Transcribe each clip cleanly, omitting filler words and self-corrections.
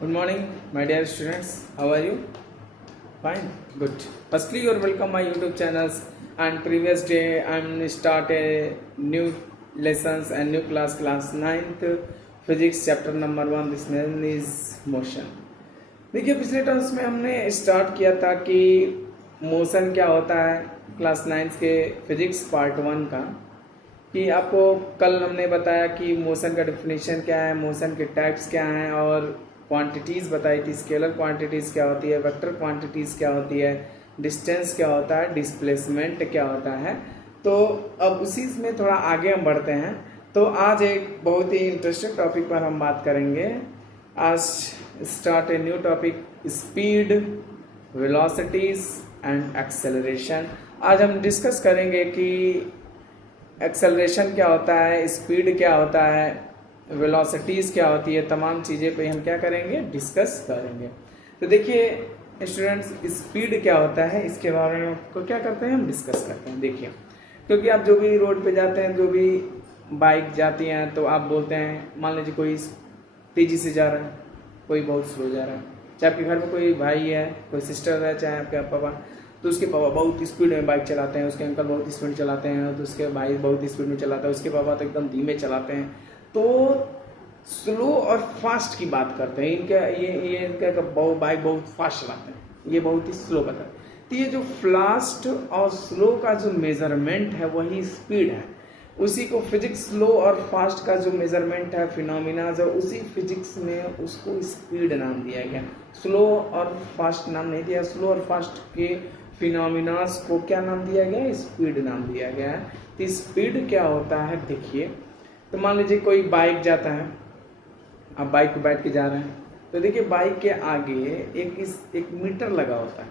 Good morning, my dear students. How are you? Fine, good. Firstly, you're welcome my YouTube channels. And previous day, I'm start a new lessons and new class ninth physics chapter number 1. This name is motion. देखिए पिछले terms में हमने start किया था कि motion क्या होता है क्लास 9 के फिजिक्स पार्ट 1 का, कि आपको कल हमने बताया कि मोशन का डेफिनेशन क्या है, मोशन के टाइप्स क्या हैं और क्वांटिटीज़ बताई थी। स्केलर क्वांटिटीज़ क्या होती है, वेक्टर क्वांटिटीज़ क्या होती है, डिस्टेंस क्या होता है, डिस्प्लेसमेंट क्या होता है। तो अब उसी में थोड़ा आगे हम बढ़ते हैं। तो आज एक बहुत ही इंटरेस्टिंग टॉपिक पर हम बात करेंगे। आज start a new topic, speed, velocities and acceleration. आज हम डिस्कस करेंगे कि एक्सेलरेशन क्या होता है, स्पीड क्या होता है, वेलोसिटीज़ क्या होती है, तमाम चीज़ें पे हम क्या करेंगे, डिस्कस करेंगे। तो देखिए स्टूडेंट्स, स्पीड क्या होता है इसके बारे में को क्या करते हैं, हम डिस्कस करते हैं। देखिए, क्योंकि आप जो भी रोड पे जाते हैं, जो भी बाइक जाती हैं, तो आप बोलते हैं, मान लीजिए कोई तेज़ी से जा रहा है, कोई बहुत स्लो जा रहा है। चाहे आपके घर में कोई भाई है, कोई सिस्टर है, चाहे आपके पापा, तो उसके पापा बहुत स्पीड में बाइक चलाते हैं, उसके अंकल बहुत स्पीड चलाते हैं, तो उसके भाई बहुत स्पीड में चलाता है, उसके पापा तो एकदम धीमे चलाते हैं। तो स्लो और फास्ट की बात करते हैं। ये इनका बाइक बहुत फास्ट चलाते हैं, ये बहुत ही स्लो करता है। तो ये जो फास्ट और स्लो का जो मेजरमेंट है वही स्पीड है। उसी को फिजिक्स स्लो और फास्ट का जो मेजरमेंट है, फिनोमिना, जो उसी फिजिक्स में उसको स्पीड नाम दिया गया। स्लो और फास्ट नाम नहीं दिया, स्लो और फास्ट के फिनोमिनास को क्या नाम दिया गया, स्पीड नाम दिया गया है। तो स्पीड क्या होता है, देखिए, तो मान लीजिए कोई बाइक जाता है, आप बाइक पे बैठ के जा रहे हैं, तो देखिए बाइक के आगे एक मीटर लगा होता है,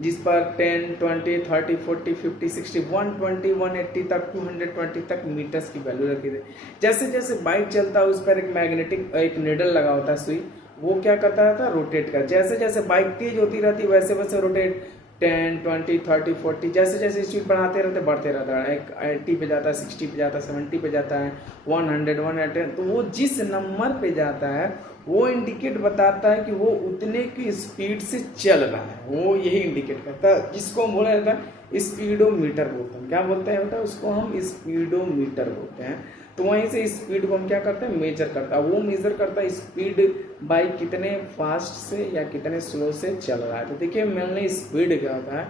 जिस पर 10, 20, 30, 40, 50, 60, 120, 180 तक, 220 तक मीटर्स की वैल्यू रखी थी। जैसे जैसे बाइक चलता है उस पर एक मैग्नेटिक एक निडल लगा होता है, सुई, वो क्या करता रहता है, रोटेट कर। जैसे जैसे बाइक तेज होती रहती है वैसे वैसे रोटेट 10, 20, 30, 40, जैसे जैसे स्पीड बढ़ाते रहते बढ़ते रहता है। एक 80 पे जाता है, 60 पे जाता है, 70 पे जाता है, 100, 110। तो वो जिस नंबर पे जाता है वो इंडिकेट बताता है कि वो उतने की स्पीड से चल रहा है, वो यही इंडिकेट करता है, जिसको हम बोला जाता है स्पीडोमीटर बोलते हैं। क्या बोलते हैं बेटा, उसको हम स्पीडोमीटर बोलते हैं। तो वहीं से स्पीड को हम क्या करते हैं, मेजर करता है। वो मेजर करता है स्पीड बाइक कितने फास्ट से या कितने स्लो से चल रहा है। तो देखिए मेनली स्पीड क्या होता है,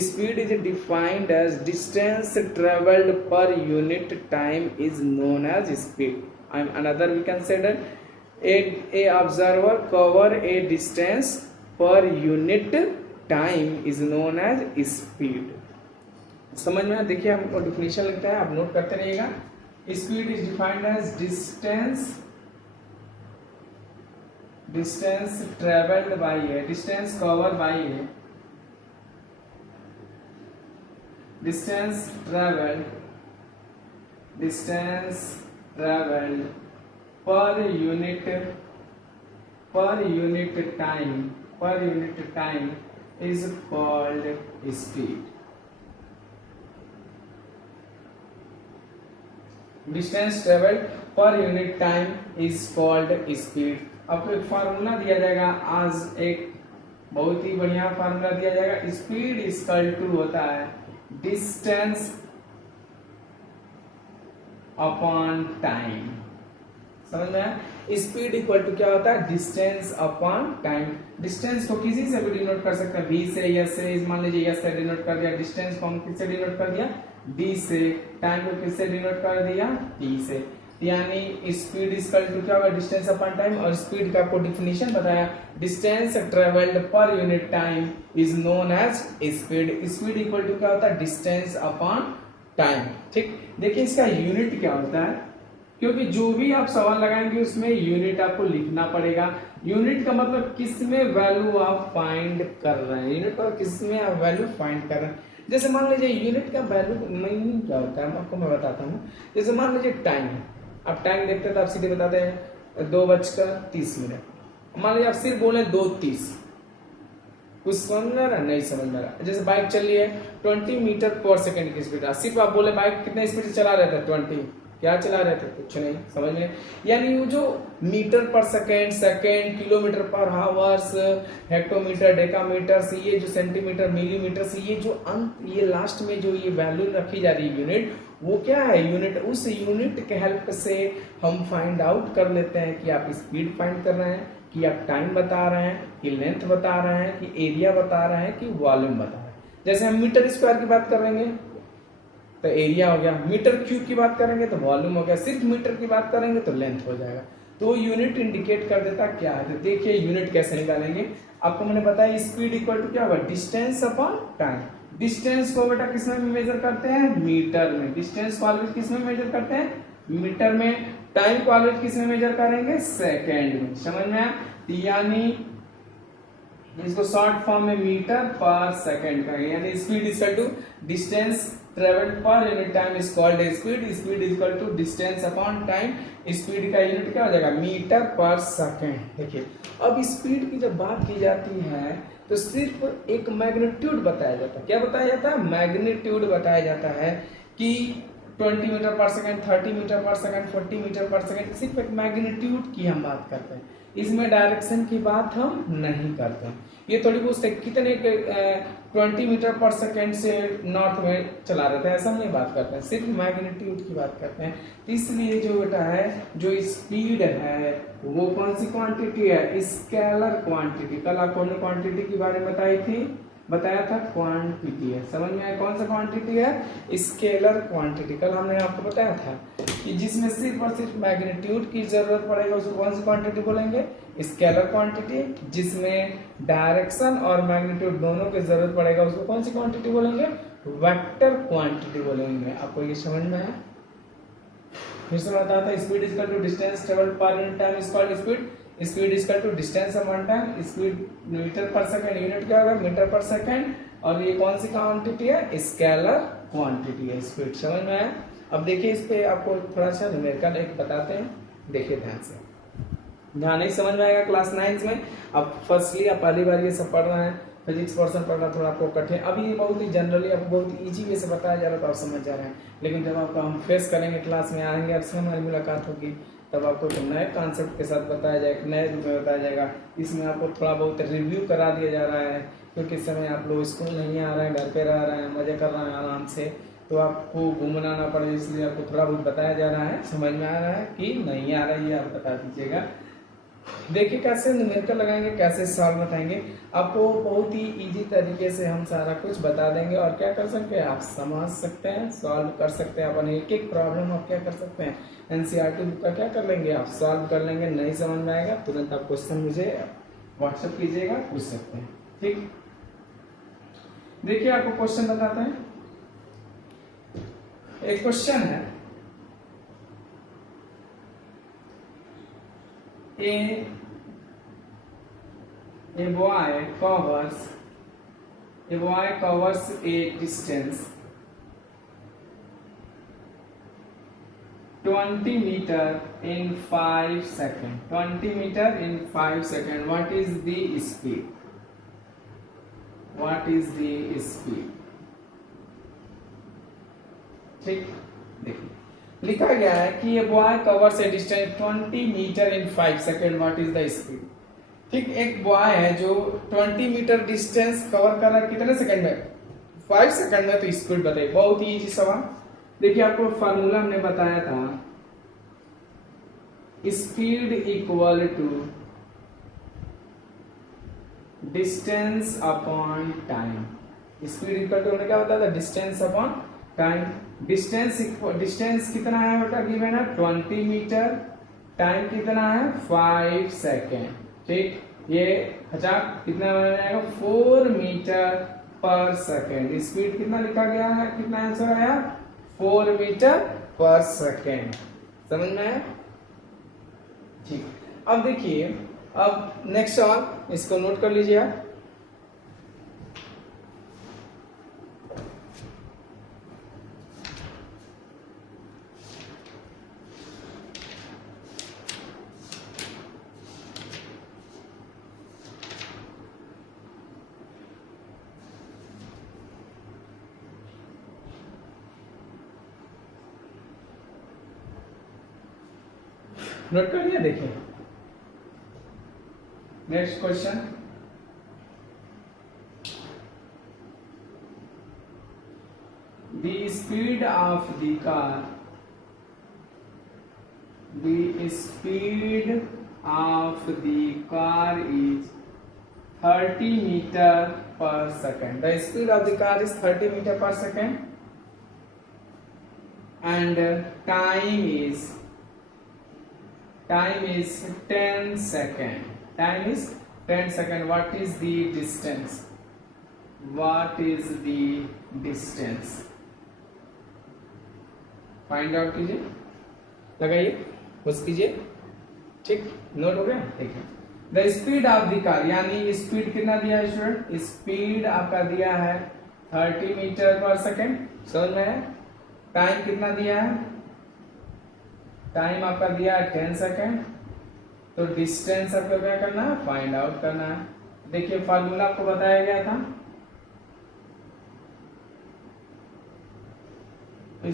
speed is defined as distance travelled per unit time is known as speed. And another we can say that a observer cover a distance per unit time is known as speed। समझ में? देखिए हमको definition लगता है, आप note करते रहिएगा। Speed is defined as distance travelled by a, distance cover by a, distance travelled per unit time is called speed। Distance travelled per unit time is called speed. आपको एक फार्मूला दिया जाएगा, आज एक बहुत ही बढ़िया फार्मूला दिया जाएगा। स्पीड इक्वल टू होता है डिस्टेंस अपॉन टाइम। समझ में आया? स्पीड इक्वल टू क्या होता है, डिस्टेंस अपॉन टाइम। डिस्टेंस को किसी से भी डिनोट कर सकते हैं, v से, s से। मान लीजिए s से डिनोट कर दिया, डिस्टेंस को हम किससे डिनोट कर दिया, d से। टाइम को किससे डिनोट कर दिया, t से। यानी स्पीड इक्वल टू क्या होगा, डिस्टेंस अपॉन टाइम। और स्पीड का आपको डिफिनेशन बताया, distance travelled per unit time is known as speed. Speed equal to क्या होता है, डिस्टेंस अपॉन टाइम। ठीक, देखिए इसका यूनिट क्या होता है, क्योंकि जो भी आप सवाल लगाएंगे उसमें यूनिट आपको लिखना पड़ेगा। यूनिट का मतलब किसमें वैल्यू आप फाइंड कर रहे हैं, यूनिट का किसमें आप वैल्यू फाइंड कर रहे हैं। जैसे मान लीजिए यूनिट का वैल्यू मीनिंग क्या होता है, आपको मैं बताता हूँ। जैसे मान लीजिए टाइम है, आप टाइम देखते हैं तो आप सीधे बताते हैं 2:30। मान लीजिए आप सिर्फ बोले 2:30, कुछ समझ रहा है, नहीं समझ रहा। जैसे बाइक चल रही है 20 मीटर पर सेकंड की स्पीड, सिर्फ आप बोले बाइक कितने स्पीड से चला रहे थे, 20, क्या चला रहे थे? कुछ नहीं। समझ में? यानी वो जो metre per second, second, kilometre पर हावर्स, हेक्टोमीटर, डेकामीटर, ये जो सेंटीमीटर, मिलीमीटर से ये जो अंत, ये लास्ट में जो ये वैल्यू रखी जा रही है यूनिट, वो क्या है? यूनिट। उस यूनिट के हेल्प से हम फाइंड आउट कर लेते हैं कि आप स्पीड फाइंड कर रहे हैं, कि आप टाइम बता रहे हैं, कि लेंथ बता रहे हैं, कि एरिया बता रहे हैं, कि वॉल्यूम बता रहे हैं। जैसे हम मीटर स्क्वायर की बात करेंगे तो एरिया हो गया, मीटर क्यूब की बात करेंगे तो वॉल्यूम हो गया, सिर्फ मीटर की बात करेंगे तो लेंथ हो जाएगा। तो यूनिट इंडिकेट कर देता क्या है। तो देखिए यूनिट कैसे निकालेंगे। आपको मैंने बताया स्पीड इक्वल टू क्या होगा? Distance upon time. डिस्टेंस को बेटा किस में मेजर करते हैं? मीटर में। डिस्टेंस को ऑलवेज किस में मेजर करते हैं? मीटर में। टाइम को ऑलवेज किस में मेजर करेंगे? सेकेंड में। समझ में आया? यानी इसको शॉर्ट फॉर्म में मीटर पर सेकेंड करेंगे। यानी speed equal to distance travelled per unit time is called speed. Speed equal to distance upon time. Speed का यूनिट क्या हो जाएगा? Metre per second. देखिए अब स्पीड की जब बात की जाती है तो सिर्फ एक मैग्नीट्यूड बताया जाता है। क्या बताया जाता है? मैग्नीट्यूड बताया जाता है कि 20 metre per second, 30 metre per second, 40 metre per second, सिर्फ एक मैग्नीट्यूड की हम बात करते हैं। इसमें डायरेक्शन की बात हम नहीं करते। ये थोड़ी बहुत कितने 20 मीटर पर सेकेंड से नॉर्थ में चला रहे थे, ऐसा नहीं बात करते हैं, सिर्फ मैग्नीट्यूड की बात करते हैं। तो इसलिए जो बेटा है, जो स्पीड है वो कौन सी क्वांटिटी है? Scalar quantity. कल आपको हमने क्वांटिटी के बारे में बताया था क्वांटिटी है। समझ में आया कौन सा क्वांटिटी है? Scalar quantity. कल हमने आपको बताया था कि जिसमें सिर्फ और सिर्फ मैग्नीट्यूड की जरूरत पड़ेगा उसको कौन सी क्वांटिटी बोलेंगे? Scalar quantity. जिसमें डायरेक्शन और मैग्नीट्यूड दोनों की जरूरत पड़ेगा उसको कौन सी क्वांटिटी बोलेंगे? वेक्टर क्वांटिटी बोलेंगे। आपको ये समझ में आया? फिर से बताया था speed is equal to distance travelled per unit time is called speed. Speed is equal to distance upon time. Speed metre per second, unit क्या होगा? Metre per second. और ये कौन सी क्वांटिटी है? स्केलर क्वांटिटी है स्पीड। समझ में आया? अब देखिए इस पे आपको थोड़ा सा न्यूमेरिकल एक बताते हैं, देखिए ध्यान से। ध्यान नहीं समझ में आएगा क्लास 9 में। अब फर्स्टली आप पहली बार ये सब पढ़ रहे हैं, फिजिक्स पोर्शन पढ़ना थोड़ा आपको कठिन, अभी ये बहुत ही जनरली आपको बहुत इजी वे से बताया जा रहा है तो आप समझ जा रहे हैं। लेकिन जब आपको हम फेस करेंगे, क्लास में आएंगे, आपसे हमारी मुलाकात होगी, तब आपको तो नए कॉन्सेप्ट के साथ बताया जाएगा, नए रूप में बताया जाएगा। इसमें आपको थोड़ा बहुत रिव्यू करा दिया जा रहा है, क्योंकि इस समय आप लोग स्कूल नहीं आ रहे हैं, घर पे रह रहे हैं, मजे कर रहे हैं आराम से, तो आपको घूमना ना पड़े, इसलिए आपको थोड़ा बहुत बताया जा रहा है। समझ में आ रहा है कि नहीं आ रहा है, ये आप बता दीजिएगा। देखिए कैसे न्यूमेरिकल लगाएंगे, कैसे सॉल्व बताएंगे, आपको बहुत ही इजी तरीके से हम सारा कुछ बता देंगे। और क्या कर सकते हैं, आप समझ सकते हैं, सॉल्व कर सकते हैं अपन एक एक प्रॉब्लम। आप क्या कर सकते हैं, एनसीईआरटी बुक का क्या कर लेंगे, आप सॉल्व कर लेंगे। नहीं समझ में आएगा तुरंत आप क्वेश्चन मुझे व्हाट्सएप कीजिएगा, पूछ सकते हैं। ठीक, देखिए आपको क्वेश्चन बताते हैं। एक क्वेश्चन है, A boy covers a distance 20 meter in 5 seconds. 20 meter in 5 seconds. What is the speed? What is the speed? ठीक, देखिए लिखा गया है कि ये boy covers a distance 20 metre in 5 second, what is the speed. ठीक, एक बॉय है जो 20 मीटर डिस्टेंस कवर कर रहा है कितने सेकंड में, 5 सेकंड में, तो स्पीड बताइए। बहुत ही इजी सवाल। देखिए आपको फार्मूला हमने बताया था, speed equal to distance upon time. Speed equal to हमने क्या बताया था, डिस्टेंस अपॉन टाइम। डिस्टेंस कितना है बेटा, गिवन है 20 मीटर, टाइम कितना है 5 सेकेंड। ठीक, ये हजार कितना बन जाएगा 4 मीटर पर सेकेंड। स्पीड कितना लिखा गया है, कितना आंसर आया 4 मीटर पर सेकेंड। समझ में आया? ठीक, अब देखिए, अब नेक्स्ट सवाल, इसको नोट कर लीजिए आप। नोट कर लिया? देखिए next question, the speed of the car is 30 meter per second. The speed of the car is 30 meter per second, and time is 10 second. Time is 10 second. What is the distance? Find out कीजिए, लगाइए, बस कीजिए। ठीक, note हो गया? देखिए the speed of the car, यानी speed कितना दिया है स्टूडेंट? स्पीड आपका दिया है 30 मीटर पर सेकेंड, समझ में है? टाइम कितना दिया है? टाइम आपका दिया है 10 सेकेंड। तो डिस्टेंस आपको क्या करना है? फाइंड आउट करना है। देखिए फार्मूला आपको बताया गया था,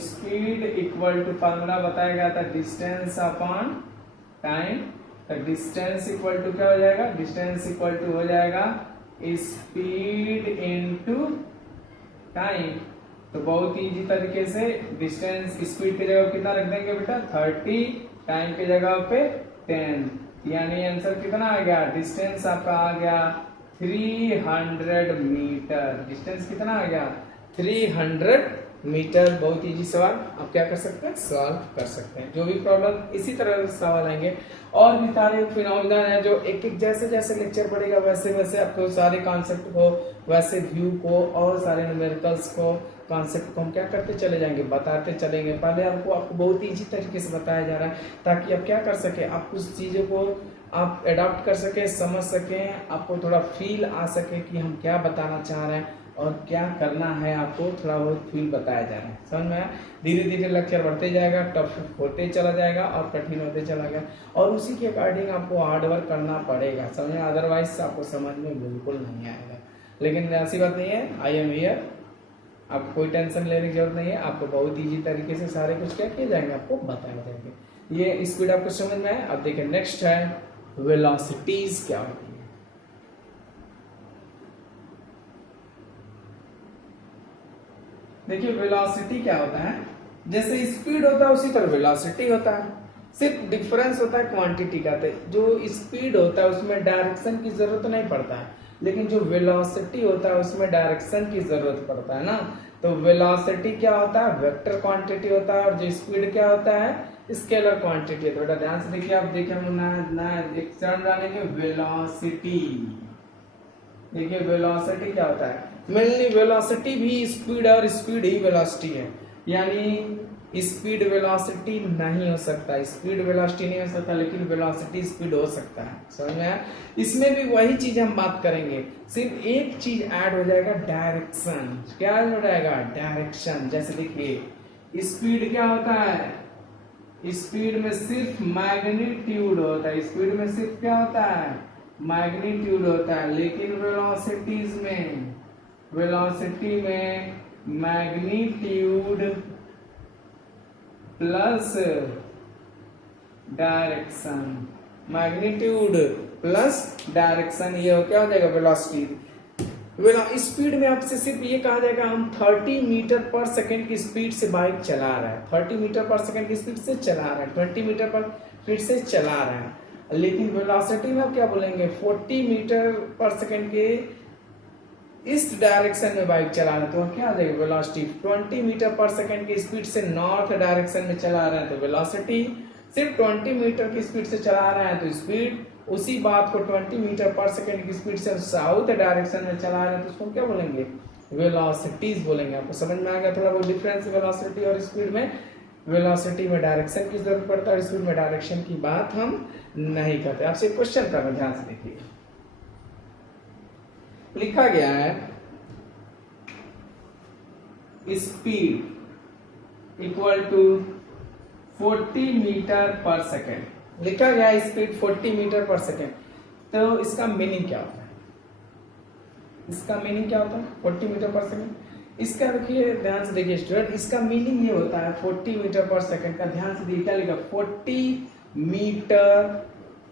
स्पीड इक्वल टू, फार्मूला बताया गया था डिस्टेंस अपॉन टाइम। तो डिस्टेंस इक्वल टू क्या हो जाएगा? डिस्टेंस इक्वल टू हो जाएगा स्पीड इनटू टाइम। तो बहुत इजी तरीके से डिस्टेंस, स्पीड की जगह कितना रख देंगे बेटा? 30, टाइम की जगह पे 10, यानी आंसर कितना आ गया? डिस्टेंस आपका आ गया 300 मीटर। डिस्टेंस कितना आ गया? 300 मीटर। बहुत इजी सवाल, आप क्या कर सकते हैं? सॉल्व कर सकते हैं। जो भी प्रॉब्लम इसी तरह से सवाल आएंगे, और भी सारे फिनोमिना है जो एक एक जैसे जैसे लेक्चर पढ़ेगा वैसे वैसे आपको सारे कॉन्सेप्ट को, वैसे व्यू को और सारे न्यूमेरिकल्स को, कॉन्सेप्ट को हम क्या करते चले जाएंगे? बताते चलेंगे। पहले आपको बहुत इजी तरीके से बताया जा रहा है ताकि आप क्या कर सके, आप कुछ चीज़ों को आप अडॉप्ट कर सके, समझ सकें, आपको थोड़ा फील आ सके कि हम क्या बताना चाह रहे हैं और क्या करना है, आपको थोड़ा बहुत फील बताया जा रहा है। समझ में आया? धीरे धीरे लेक्चर बढ़ते जाएगा, टफ होते चला जाएगा और कठिन होते चला गया, और उसी के अकॉर्डिंग आपको हार्ड वर्क करना पड़ेगा, समझ में? अदरवाइज आपको समझ में बिल्कुल नहीं आएगा। लेकिन ऐसी बात नहीं है, आई एम हियर, आपको कोई टेंशन लेने की जरूरत नहीं है। आपको बहुत ईजी तरीके से सारे कुछ क्या किए जाएंगे, आपको बताए जाएंगे। ये स्पीड आपको समझ में आया? अब देखिए नेक्स्ट है वेलोसिटीज क्या होती है। देखिए वेलोसिटी क्या होता है? जैसे स्पीड होता है उसी तरह वेलोसिटी होता है, सिर्फ डिफरेंस होता है क्वांटिटी का। जो स्पीड होता है उसमें डायरेक्शन की जरूरत नहीं पड़ता है, लेकिन जो वेलोसिटी होता है उसमें डायरेक्शन की जरूरत पड़ता है ना। तो वेलोसिटी क्या होता है? वेक्टर क्वांटिटी होता है, और जो स्पीड क्या होता है? Scalar quantity. तो बेटा ध्यान से देखिए, आप देखिए एक चरण डालेंगे वेलोसिटी। देखिए वेलोसिटी क्या होता है? मेनली वेलोसिटी भी स्पीड और स्पीड ही वेलोसिटी है, यानी स्पीड वेलोसिटी नहीं हो सकता, स्पीड वेलोसिटी नहीं हो सकता, लेकिन वेलोसिटी स्पीड हो सकता है। समझ में आया? इसमें भी वही चीज हम बात करेंगे, सिर्फ एक चीज ऐड हो जाएगा, डायरेक्शन। क्या हो जाएगा? डायरेक्शन। जैसे देखिए स्पीड क्या होता है? स्पीड में सिर्फ मैग्नीट्यूड होता है, स्पीड में सिर्फ क्या होता है? मैग्नीट्यूड होता है। लेकिन वेलोसिटी में magnitude plus direction, magnitude plus direction, ये क्या हो जाएगा? वेलोसिटी। स्पीड में आपसे सिर्फ ये कहा जाएगा हम 30 मीटर पर सेकंड की स्पीड से बाइक चला रहा है, 30 मीटर पर सेकंड की स्पीड से चला रहा है, 20 मीटर पर स्पीड से चला रहा है। लेकिन वेलोसिटी में आप क्या बोलेंगे? 40 मीटर पर सेकंड के इस डायरेक्शन में बाइक चला रहे हैं, तो क्या आ जाएगा? वेलोसिटी। 20 मीटर पर सेकंड की स्पीड से नॉर्थ डायरेक्शन में चला रहे हैं तो वेलोसिटी। सिर्फ 20 मीटर की स्पीड से चला रहे हैं तो स्पीड। उसी बात को 20 मीटर पर सेकंड की स्पीड से साउथ डायरेक्शन में चला रहे हैं तो उसको क्या बोलेंगे? वेलोसिटीज बोलेंगे। आपको समझ में आ गया थोड़ा बहुत डिफरेंस वेलोसिटी और स्पीड में? वेलोसिटी में डायरेक्शन की जरूरत पड़ता है, स्पीड में डायरेक्शन की बात हम नहीं करते। आपसे क्वेश्चन करना, ध्यान से देखिए, लिखा गया है speed equal to 40 metre per second. लिखा गया है स्पीड 40 मीटर पर सेकेंड। तो इसका मीनिंग क्या होता है? इसका मीनिंग क्या होता है 40 मीटर पर सेकेंड? इसका देखिए ध्यान से देखिए स्टूडेंट, इसका मीनिंग ये होता है 40 मीटर पर सेकेंड का, ध्यान से देखिए क्या लिखा 40 मीटर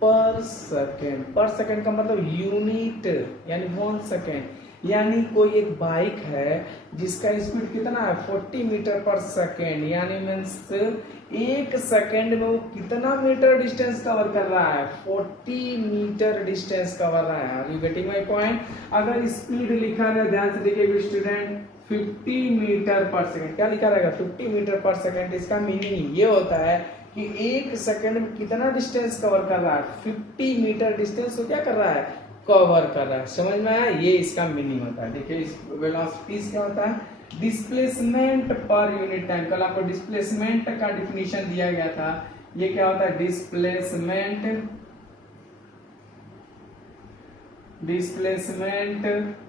पर सेकेंड। पर सेकेंड का मतलब यूनिट यानी 1 सेकेंड। यानी कोई एक बाइक है जिसका स्पीड कितना है 40 मीटर पर सेकेंड, यानी मीन्स 1 सेकेंड में वो कितना मीटर डिस्टेंस कवर कर रहा है 40 मीटर डिस्टेंस कवर रहा है। Are you getting my point? अगर स्पीड लिखा है ध्यान से देखिए स्टूडेंट 50 मीटर पर सेकेंड, क्या लिखा रहेगा 50 मीटर पर सेकेंड। इसका मीनिंग ये होता है कि 1 सेकेंड में कितना डिस्टेंस कवर कर रहा है 50 मीटर डिस्टेंस को क्या कर रहा है कवर कर रहा है। समझ में आया? ये इसका मीनिंग होता है। देखिए इस वेलोसिटी क्या होता है डिस्प्लेसमेंट पर यूनिट टाइम। कल आपको डिस्प्लेसमेंट का डिफिनीशन दिया गया था। ये क्या होता है displacement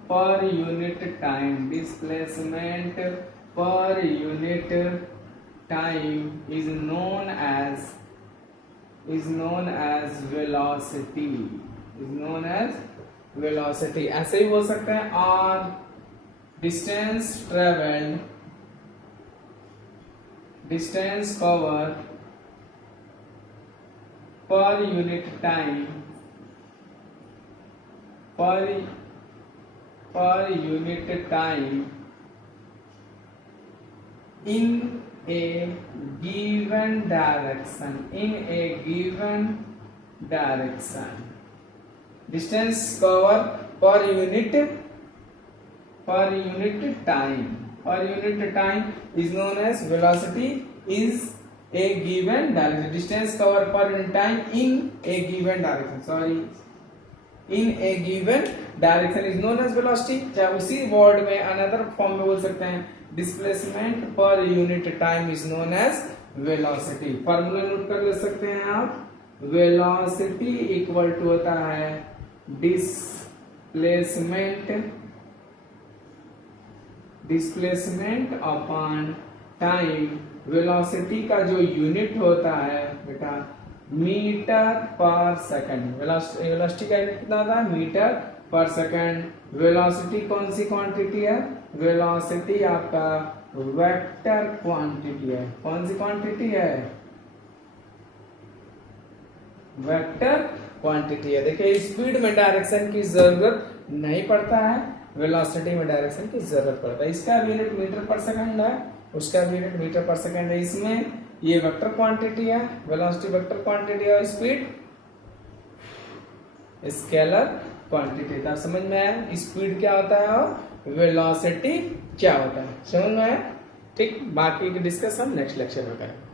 per unit time. Displacement per unit time is known as velocity. Is known as velocity. ऐसे ही बोल सकते हैं or distance travelled, distance cover per unit time, per unit time in a given direction, in a given direction. Distance cover per unit time. Per unit time is known as velocity is a given direction. Distance cover per unit time in a given direction. Sorry, in a given direction is known as velocity। चाहे उसी word में another form में बोल सकते हैं displacement per unit time is known as velocity. Formula note कर ले सकते हैं आप। वेलोसिटी इक्वल टू होता है डिस्प्लेसमेंट अपॉन टाइम। वेलोसिटी का जो यूनिट होता है बेटा मीटर पर सेकंड। वेलोसिटी का यूनिट कितना होता है मीटर पर सेकंड। वेलोसिटी कौन सी क्वांटिटी है वेलोसिटी आपका वेक्टर क्वांटिटी है। कौन सी क्वांटिटी है वेक्टर क्वांटिटी है। देखिए स्पीड में डायरेक्शन की जरूरत नहीं पड़ता है, वेलोसिटी में डायरेक्शन की जरूरत पड़ता है। इसका भी यूनिट मीटर पर सेकंड है, उसका भी यूनिट मीटर पर सेकंड है। इसमें ये वेक्टर क्वांटिटी है, वेलोसिटी वेक्टर क्वांटिटी है और स्पीड स्केलर क्वांटिटी। तब समझ में आया स्पीड क्या होता है और वेलोसिटी क्या होता है। समझ में आया? ठीक, बाकी की डिस्कस हम नेक्स्ट लेक्चर में करेंगे।